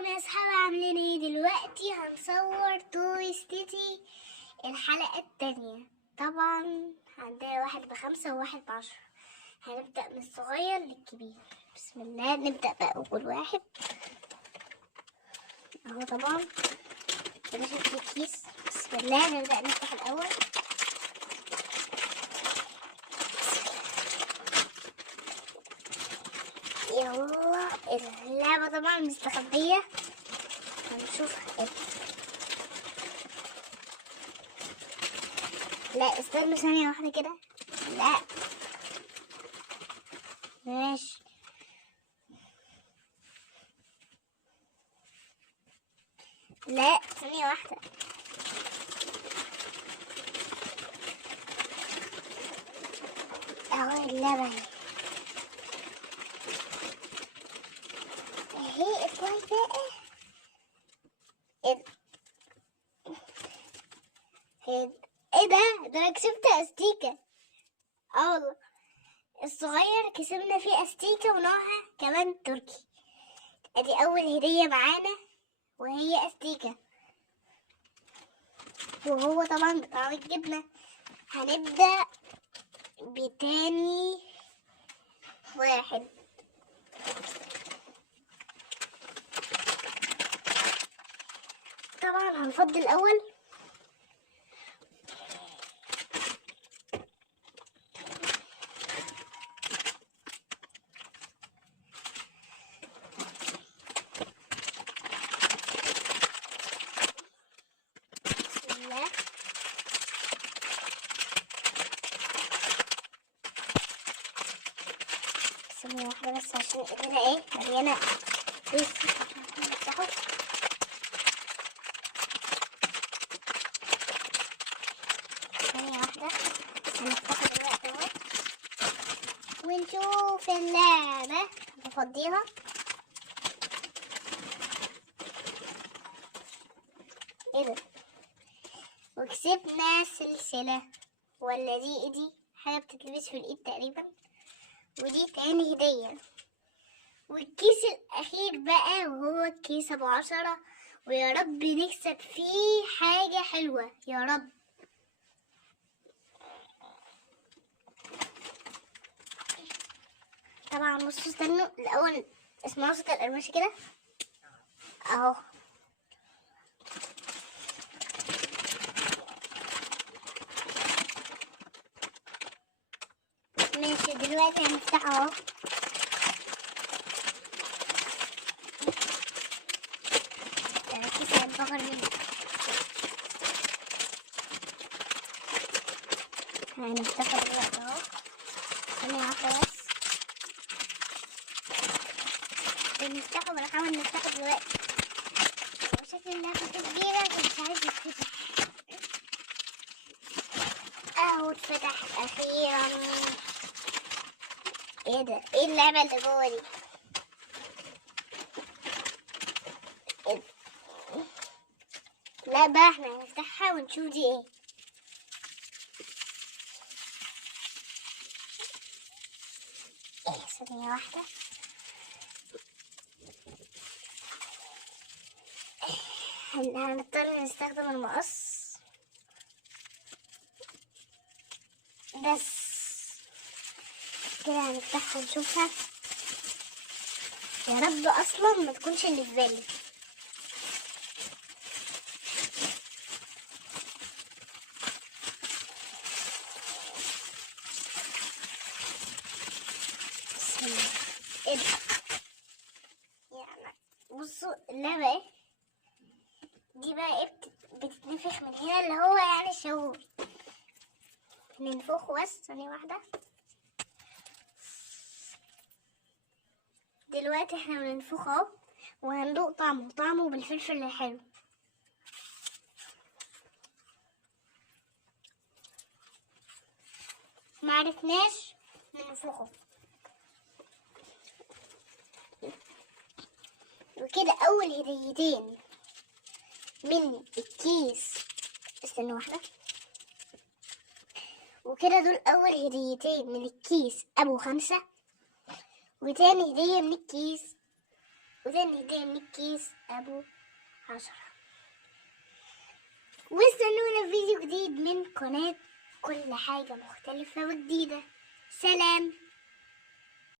ازيكم يا اصحابي، عاملين ايه؟ دلوقتي هنصور توي ستيتي الحلقة التانية. طبعا عندنا واحد ب5 وواحد ب10. هنبدأ من الصغير للكبير. بسم الله. نبدأ بأول واحد اهو. طبعا بنشوف في الكيس. بسم الله. نبدأ نفتح الأول. يلا. اللعبة طبعا مستخبية. هنشوف لا استنوا ثانية واحدة كده. لا ماشي. لا ثانية واحدة. اهو اللبن اهي. الفاي بقى ايه ده انا كسبت استيكة. اه والله. الصغير كسبنا فيه استيكة ونوعها كمان تركي. ادي اول هدية معانا وهي استيكة، وهو طبعا بطعم الجبنة. هنبدأ بتاني واحد. طبعا هنفضي الاول. بسم الله. ثانية واحدة بس عشان ايدينا ايه مليانة. بس نفتحه. ثانية واحدة. هنفتحه دلوقتي اهو ونشوف اللعبة. نفضيها. ايه ده؟ وكسبنا سلسلة. ولا دي حاجة بتتلبس في الايد تقريبا. ودي تاني هدية. والكيس الأخير بقى وهو الكيس ب10. ويا رب نكسب فيه حاجة حلوة يا رب. طبعا بصوا استنوا الأول. اسمعوا صوت القرمشة كده اهو. ماشي دلوقتي هنفتحه اهو. الكيس هينفجر مني. هنفتحه دلوقتي اهو. ثانية واحدة بس. بنفتحه بنحاول نفتحه دلوقتي. وشكل اللعبة كبيرة مش عايز يتفتح. اهو اتفتح اخيرا. ايه ده؟ ايه اللعبة اللي جوه دي؟ إيه؟ لا بقى احنا هنفتحها ونشوف دي ايه. ايه ثانية واحدة. هنضطر نستخدم المقص بس كده. هنفتحها ونشوفها. يا رب اصلا ما تكونش اللي في بالي. ايه ده؟ يعني بصوا اللعبة ايه دي بقى. ايه بتتنفخ من هنا اللي هو يعني الشهور. ننفخه بس ثانية واحدة. دلوقتي احنا بننفخه اهو. وهندوق طعمه بالفلفل الحلو. معرفناش ننفخه. وكده اول هديتين من الكيس. استنوا واحدة. وكده دول اول هديتين من الكيس ابو 5. وتاني هدية من الكيس وتاني هدية من الكيس أبو 10. واستنونا في فيديو جديد من قناة كل حاجة مختلفة وجديدة. سلام.